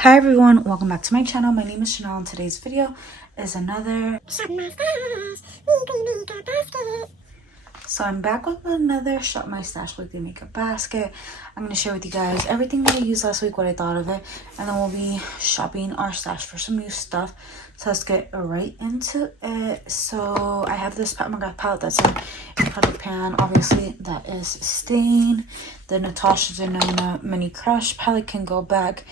Hi everyone, welcome back to my channel. My name is Chanel and today's video is another Shop My Stash Weekly Makeup Basket. So I'm back with another Shop My Stash Weekly Makeup Basket. I'm going to share with you guys everything that I used last week, what I thought of it, and then we'll be shopping our stash for some new stuff. So let's get right into it. So I have this Pat McGrath palette that's in a product pan. Obviously that is Stain. The Natasha Denona Mini Crush palette can go back.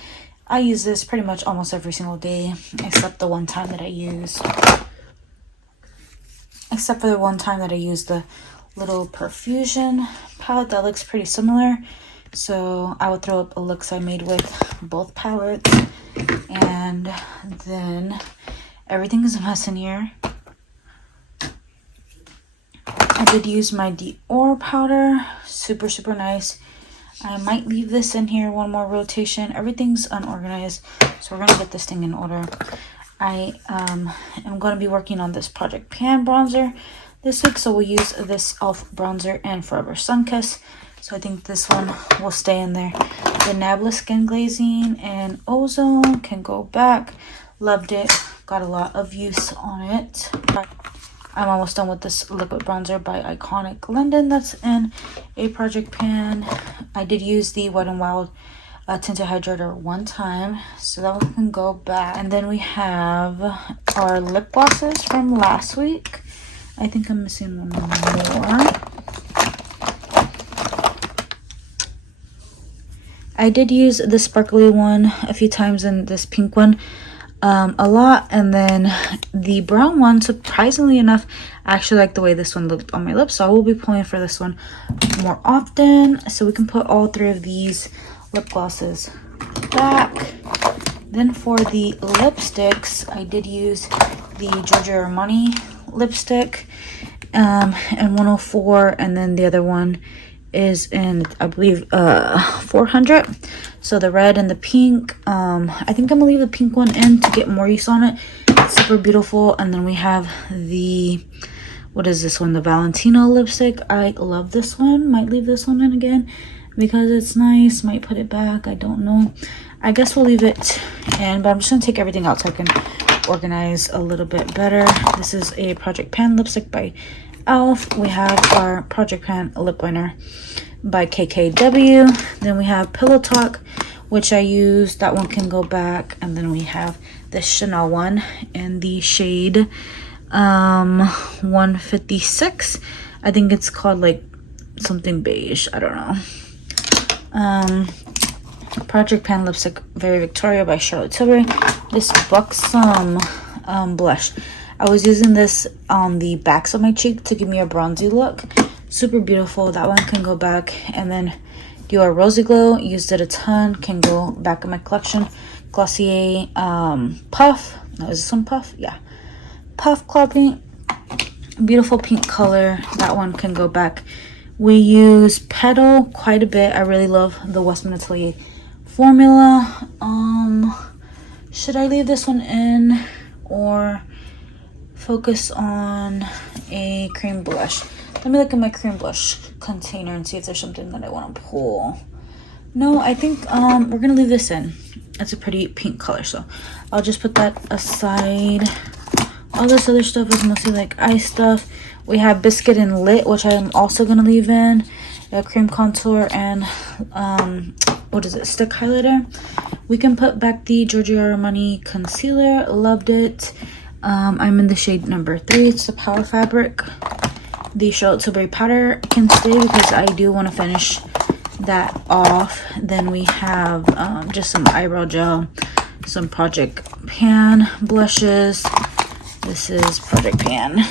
I use this pretty much almost every single day, except the one time that I use. Except for the one time that I use the little Perfusion palette that looks pretty similar. So I would throw up a looks I made with both palettes. And then everything is a mess in here. I did use my Dior powder. Super, super nice. I might leave this in here one more rotation. Everything's unorganized, so we're gonna get this thing in order. I am going to be working on this Project Pan bronzer this week, so we'll use this e.l.f. bronzer and Forever Sun Kiss. So I think this one will stay in there. The Nabla Skin Glazing and Ozone can go back. Loved it. Got a lot of use on it. I'm almost done with this liquid bronzer by Iconic London that's in a Project Pan. I did use the Wet n Wild tinted hydrator one time, so that one can go back. And then we have our lip glosses from last week. I think I'm missing one more. I did use the sparkly one a few times and this pink one a lot, and then the brown one, surprisingly enough, I actually like the way this one looked on my lips, so I will be pulling for this one more often. So we can put all three of these lip glosses back. Then for the lipsticks, I did use the Giorgio Armani lipstick and 104, and then the other one is in, I believe, 400. So the red and the pink, I think I'm gonna leave the pink one in to get more use on it. It's super beautiful. And then we have the, what is this one, the Valentino lipstick. I love this one. Might leave this one in again because it's nice. Might put it back, I don't know. I guess we'll leave it in, but I'm just gonna take everything out so I can organize a little bit better. This is a Project Pan lipstick by e.l.f. We have our Project Pan lip liner by KKW. Then we have Pillow Talk, which I used. That one can go back. And then we have the Chanel one in the shade 156. I think it's called like something beige, I don't know. Project Pan lipstick Very Victoria by Charlotte Tilbury. This Buxom blush, I was using this on the backs of my cheek to give me a bronzy look. Super beautiful. That one can go back. And then Dior Rosy Glow, used it a ton, can go back in my collection. Glossier Puff. No, is this one Puff? Yeah. Puff Claw Paint. Beautiful pink color. That one can go back. We use Petal quite a bit. I really love the Westman Atelier formula. Should I leave this one in or focus on a cream blush? Let me look at my cream blush container and see if there's something that I want to pull. No, I think we're gonna leave this in. It's a pretty pink color, so I'll just put that aside. All this other stuff is mostly like eye stuff. We have Biscuit and Lit, which I'm also gonna leave in. A cream contour and what is it, stick highlighter. We can put back the Giorgio Armani concealer. Loved it. I'm in the shade number 3. It's the Power Fabric. The Charlotte Tilbury powder can stay because I do want to finish that off. Then we have just some eyebrow gel, some Project Pan blushes. This is Project Pan.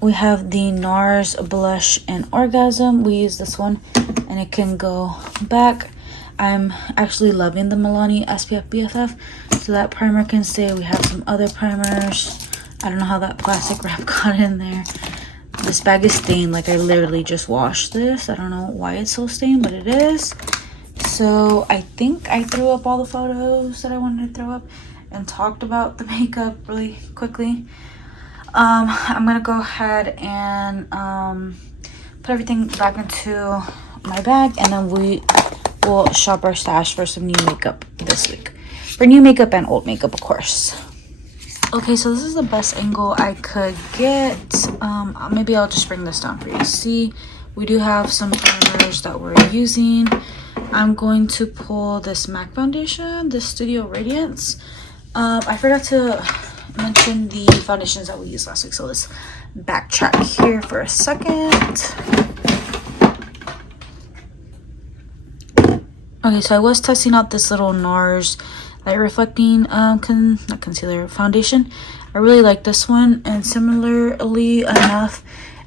We have the NARS blush and Orgasm. We use this one and it can go back. I'm actually loving the Milani SPF BFF, so that primer can stay. We have some other primers. I don't know how that plastic wrap got in there. This bag is stained, like I literally just washed this. I don't know why it's so stained, but it is. So I think I threw up all the photos that I wanted to throw up and talked about the makeup really quickly. I'm gonna go ahead and put everything back into my bag, and then we'll shop our stash for some new makeup this week. For new makeup and old makeup, of course. Okay, so this is the best angle I could get. Maybe I'll just bring this down for you to see. We do have some primers that we're using. I'm going to pull this MAC foundation, this Studio Radiance. I forgot to mention the foundations that we used last week, so let's backtrack here for a second. Okay, so I was testing out this little NARS light reflecting not concealer, foundation. I really like this one, and similarly enough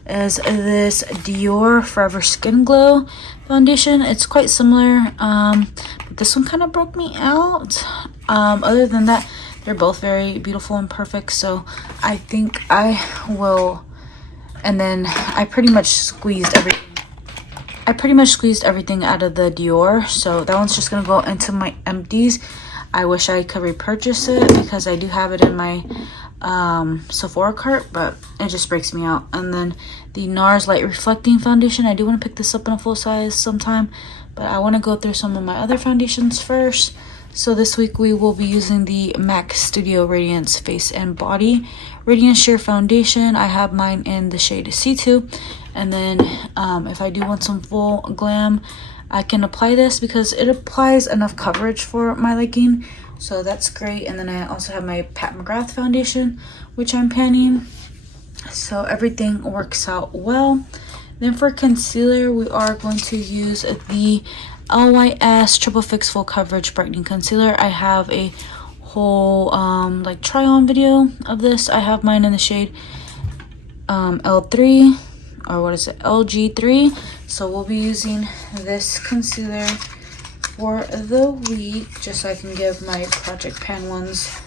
as this Dior Forever Skin Glow foundation. It's quite similar, but this one kind of broke me out. Other than that, they're both very beautiful and perfect, so I think I will. And then I pretty much squeezed everything out of the Dior, so that one's just gonna go into my empties. I wish I could repurchase it because I do have it in my Sephora cart, but it just breaks me out. And then the NARS Light Reflecting Foundation, I do want to pick this up in a full size sometime, but I want to go through some of my other foundations first. So this week we will be using the MAC Studio Radiance Face and Body Radiance Sheer Foundation. I have mine in the shade C2, and then if I do want some full glam, I can apply this because it applies enough coverage for my liking, so that's great. And then I also have my Pat McGrath foundation, which I'm panning, so everything works out well. Then for concealer, we are going to use the LYS Triple Fix Full Coverage Brightening Concealer. I have a whole like try on video of this. I have mine in the shade L3, or what is it, LG3. So we'll be using this concealer for the week, just so I can give my Project Pan ones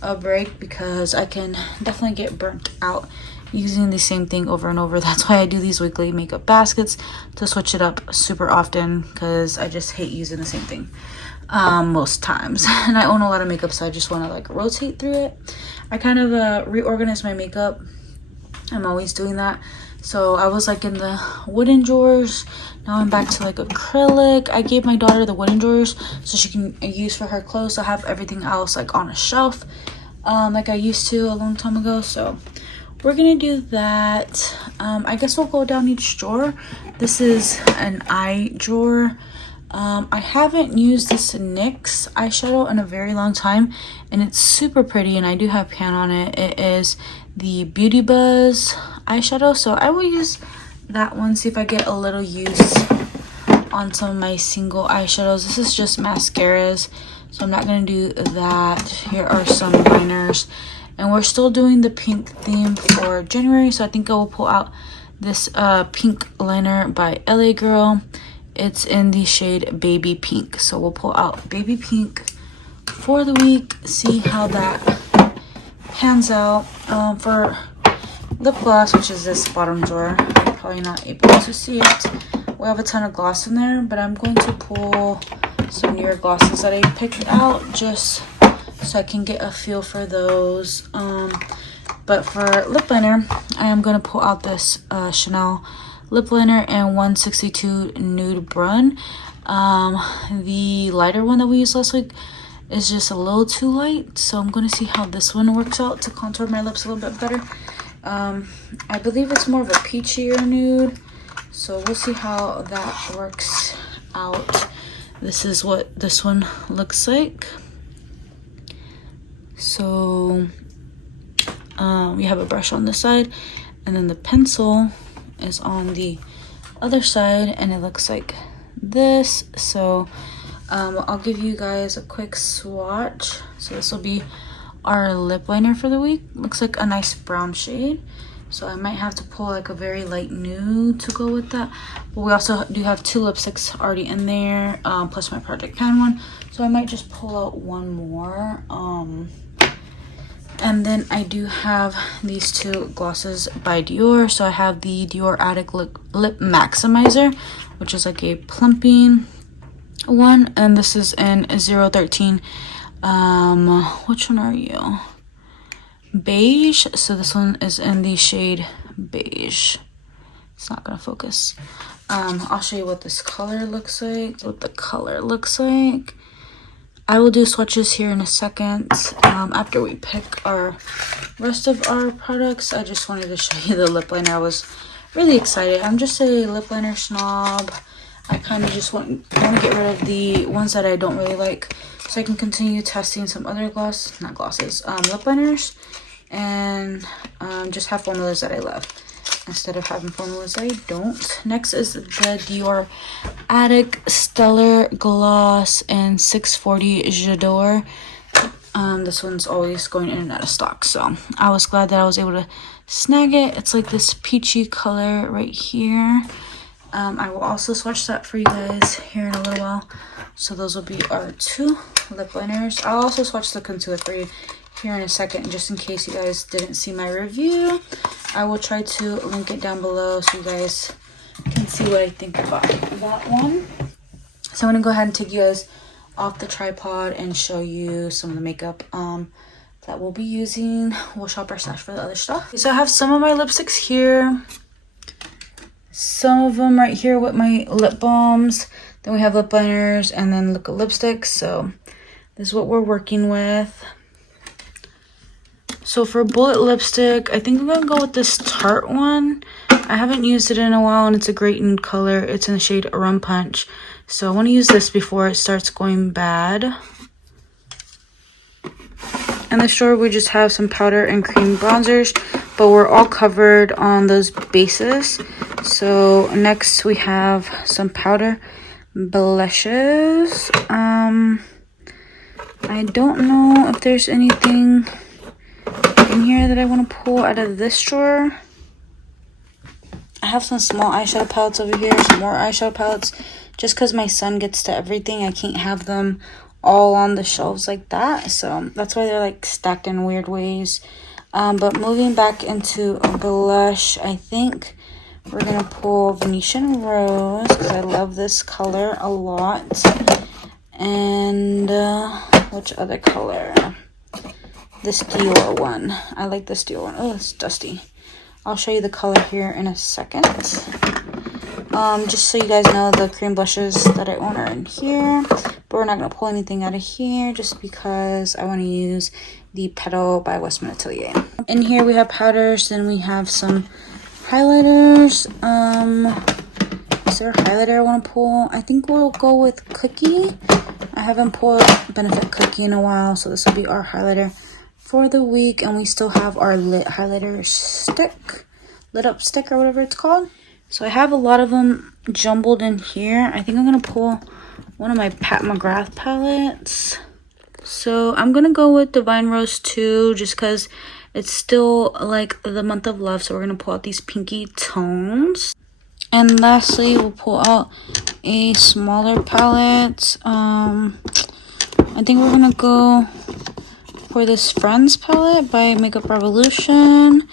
a break, because I can definitely get burnt out using the same thing over and over. That's why I do these weekly makeup baskets, to switch it up super often, because I just hate using the same thing most times. And I own a lot of makeup, so I just want to like rotate through it. I kind of reorganized my makeup. I'm always doing that. So I was like in the wooden drawers. Now I'm back to like acrylic. I gave my daughter the wooden drawers so she can use for her clothes. So I have everything else like on a shelf, like I used to a long time ago. So we're gonna do that. I guess we'll go down each drawer. This is an eye drawer. I haven't used this NYX eyeshadow in a very long time, and it's super pretty, and I do have pan on it. It is the Beauty Buzz eyeshadow, so I will use that one, see if I get a little use on some of my single eyeshadows. This is just mascaras, so I'm not gonna do that. Here are some liners, and we're still doing the pink theme for January, so I think I will pull out this pink liner by LA Girl. It's in the shade Baby Pink, so we'll pull out Baby Pink for the week, see how that pans out. For lip gloss, which is this bottom drawer, you're probably not able to see it. We have a ton of gloss in there, but I'm going to pull some newer glosses that I picked out just so I can get a feel for those. But for lip liner, I am going to pull out this Chanel lip liner and 162 Nude Brun. The lighter one that we used last week is just a little too light, so I'm going to see how this one works out to contour my lips a little bit better. I believe it's more of a peachier nude, so we'll see how that works out. This is what this one looks like. So we have a brush on this side, and then the pencil is on the other side, and it looks like this. So I'll give you guys a quick swatch. So this will be our lip liner for the week. Looks like a nice brown shade, so I might have to pull like a very light nude to go with that. But we also do have two lipsticks already in there, plus my Project Pan one, so I might just pull out one more. And then I do have these two glosses by Dior. So I have the Dior Addict Lip Maximizer, which is like a plumping one, and this is in 013. Which one are you? Beige. So this one is in the shade beige. It's not gonna focus. I'll show you what this color looks like, what the color looks like. I will do swatches here in a second after we pick our rest of our products. I just wanted to show you the lip liner. I was really excited. I'm just a lip liner snob. I kind of just want to get rid of the ones that I don't really like so I can continue testing some other lip liners, and just have formulas that I love instead of having formulas that I don't. Next is the Dior Attic Stellar Gloss and 640 Jador. This one's always going in and out of stock, so I was glad that I was able to snag it. It's like this peachy color right here. I will also swatch that for you guys here in a little while. So those will be our 2 lip liners. I'll also swatch the concealer for you here in a second, just in case you guys didn't see my review. I will try to link it down below so you guys can see what I think about that one. So I'm gonna go ahead and take you guys off the tripod and show you some of the makeup that we'll be using. We'll shop our stash for the other stuff. So I have some of my lipsticks here, some of them right here with my lip balms. Then we have lip liners and then liquid lipsticks. So this is what we're working with. So for bullet lipstick, I think I'm gonna go with this Tarte one. I haven't used it in a while and it's a great nude color. It's in the shade Rum Punch. So I want to use this before it starts going bad. In the store, we just have some powder and cream bronzers, but we're all covered on those bases. So next we have some powder blushes. I don't know if there's anything in here that I want to pull out of this drawer. I have some small eyeshadow palettes over here, some more eyeshadow palettes. Just because my son gets to everything, I can't have them all on the shelves like that. So that's why they're like stacked in weird ways. But moving back into a blush, I think we're going to pull Venetian Rose because I love this color a lot. And which other color? This Dior one. I like this Dior one. Oh, it's dusty. I'll show you the color here in a second. Just so you guys know, the cream blushes that I own are in here, but we're not going to pull anything out of here just because I want to use the Petal by Westman Atelier. In here we have powders, then we have some highlighters. Is there a highlighter I want to pull? I think we'll go with Cookie. I haven't pulled Benefit Cookie in a while, so this will be our highlighter for the week. And we still have our lit highlighter stick, lit up stick or whatever it's called. So I have a lot of them jumbled in here. I think I'm going to pull one of my Pat McGrath palettes. So I'm going to go with Divine Rose 2 just because it's still like the month of love. So we're going to pull out these pinky tones. And lastly, we'll pull out a smaller palette. I think we're going to go for this Friends palette by Makeup Revolution.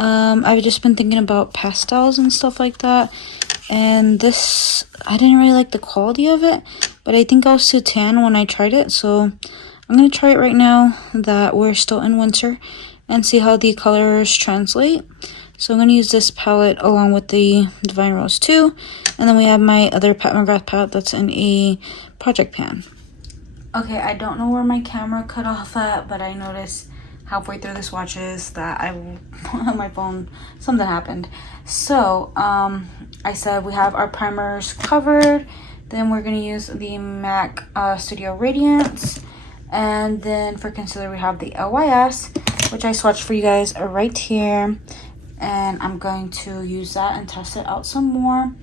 I've just been thinking about pastels and stuff like that, and this, I didn't really like the quality of it, but I think I was too tan when I tried it, so I'm going to try it right now that we're still in winter and see how the colors translate. So I'm going to use this palette along with the Divine Rose 2, and then we have my other Pat McGrath palette that's in a project pan. Okay, I don't know where my camera cut off at, but I noticed halfway through the swatches that my phone, something happened. So I said we have our primers covered, then we're going to use the MAC Studio Radiance, and then for concealer we have the LYS, which I swatched for you guys right here, and I'm going to use that and test it out some more.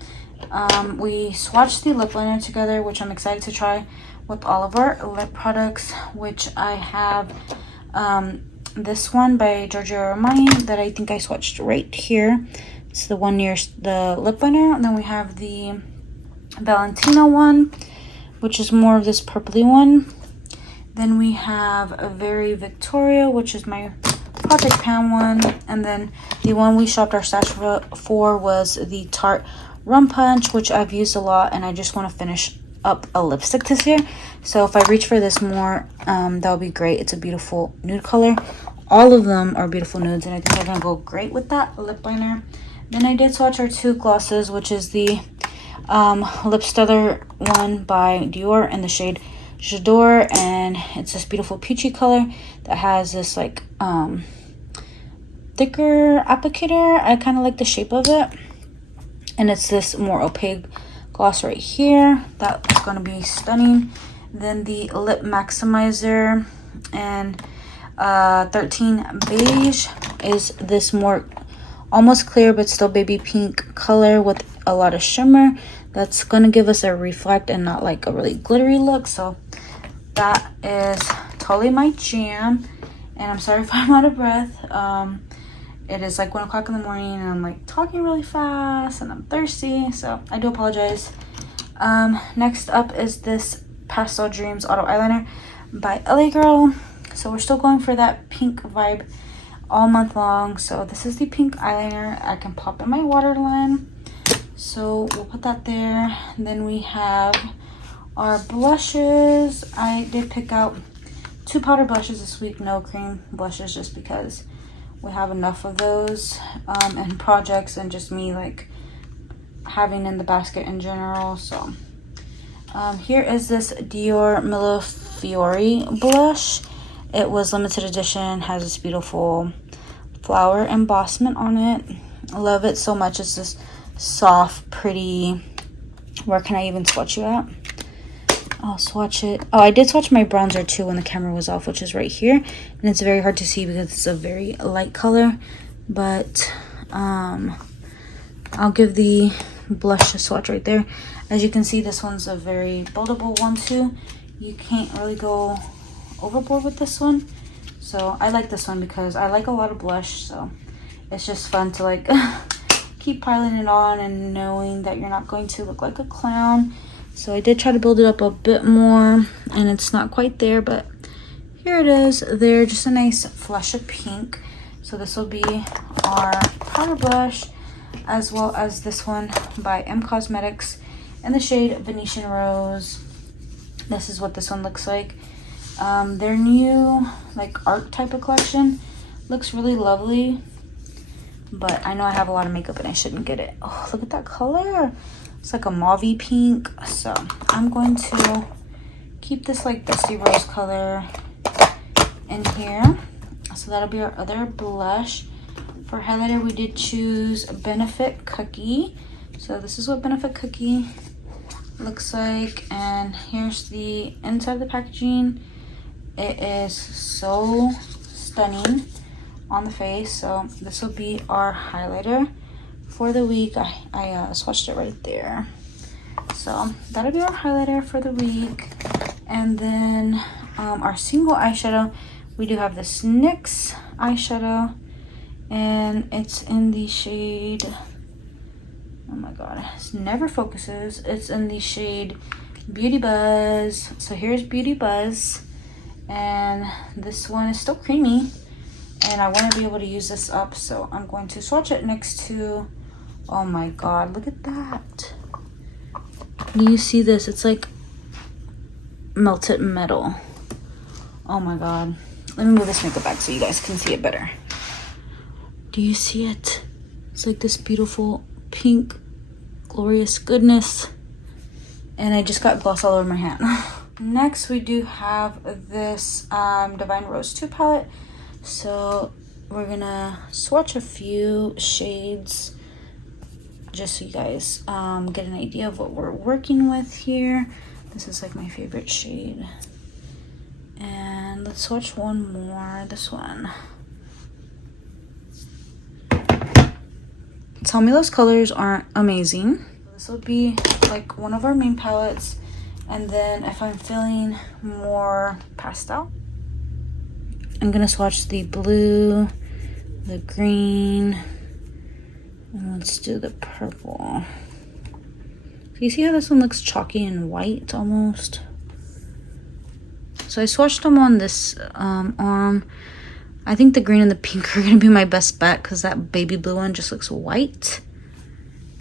We swatched the lip liner together, which I'm excited to try with all of our lip products, which I have this one by Giorgio Armani that I think I swatched right here. It's the one near the lip liner. And then we have the Valentino one, which is more of this purpley one. Then we have a Very Victoria, which is my project pan one. And then the one we shopped our stash for was the Tarte Rum Punch, which I've used a lot, and I just want to finish up a lipstick this year. So if I reach for this more, that would be great. It's a beautiful nude color. All of them are beautiful nudes, and I think they're gonna go great with that lip liner. Then I did swatch our two glosses, which is the Lip Stutter one by Dior in the shade Jador, and it's this beautiful peachy color that has this like thicker applicator. I kind of like the shape of it, and it's this more opaque gloss right here that's going to be stunning. Then the Lip Maximizer and 13 Beige is this more almost clear but still baby pink color with a lot of shimmer. That's going to give us a reflect and not like a really glittery look. So that is totally my jam. And I'm sorry if I'm out of breath. It is like 1 o'clock in the morning and I'm like talking really fast and I'm thirsty. So I do apologize. Next up is this Pastel Dreams Auto Eyeliner by LA Girl. So we're still going for that pink vibe all month long. So this is the pink eyeliner I can pop in my waterline. So we'll put that there. And then we have our blushes. I did pick out 2 powder blushes this week, no cream blushes, just because we have enough of those and projects and just me like having in the basket in general. So here is this Dior Milo Fiori blush. It was limited edition, has this beautiful flower embossment on it. I love it so much. It's this soft, pretty. Where can I even swatch you at? I'll swatch it. Oh, I did swatch my bronzer too when the camera was off, which is right here. And it's very hard to see because it's a very light color. But I'll give the blush a swatch right there. As you can see, this one's a very buildable one too. You can't really go overboard with this one. So I like this one because I like a lot of blush. So it's just fun to like keep piling it on and knowing that you're not going to look like a clown. So I did try to build it up a bit more and it's not quite there, but here it is. They're just a nice flush of pink. So this will be our powder blush, as well as this one by M Cosmetics in the shade Venetian Rose. This is what this one looks like. Their new like art type of collection looks really lovely, but I know I have a lot of makeup and I shouldn't get it. Oh, look at that color. It's like a mauve pink. So I'm going to keep this like dusty rose color in here. So that'll be our other blush. For highlighter, we did choose Benefit Cookie. So this is what Benefit Cookie looks like, and here's the inside of the packaging. It is so stunning on the face. So this will be our highlighter for the week. I swatched it right there. So that'll be our highlighter for the week. And then our single eyeshadow, we do have this NYX eyeshadow, and it's in the shade, oh my god, it never focuses. It's in the shade Beauty Buzz. So here's Beauty Buzz, and this one is still creamy, and I want to be able to use this up, so I'm going to swatch it next to, oh my god, look at that. Do you see this? It's like melted metal. Oh my god. Let me move this makeup back so you guys can see it better. Do you see it? It's like this beautiful pink glorious goodness, and I just got gloss all over my hand. Next we do have this Divine Rose 2 palette. So we're gonna swatch a few shades just so you guys get an idea of what we're working with here. This is like my favorite shade. And let's swatch one more, this one. Tell me those colors aren't amazing. This will be like one of our main palettes. And then if I'm feeling more pastel, I'm gonna swatch the blue, the green, and let's do the purple. So you see how this one looks chalky and white almost? So I swatched them on this arm. I think the green and the pink are gonna be my best bet because that baby blue one just looks white.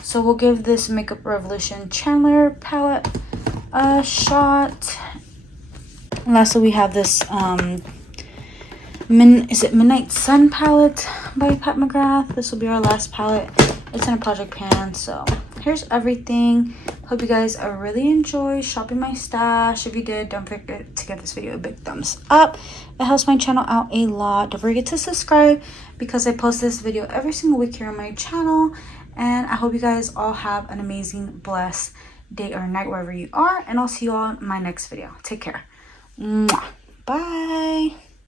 So we'll give this Makeup Revolution Chandler palette a shot. And lastly, we have this Midnight Sun palette by Pat McGrath. This will be our last palette It's in a project pan. So here's everything. Hope you guys really enjoy shopping my stash. If you did, don't forget to give this video a big thumbs up. It helps my channel out a lot. Don't forget to subscribe because I post this video every single week here on my channel. And I hope you guys all have an amazing, blessed day or night wherever you are. And I'll see you all in my next video. Take care. Mwah. Bye.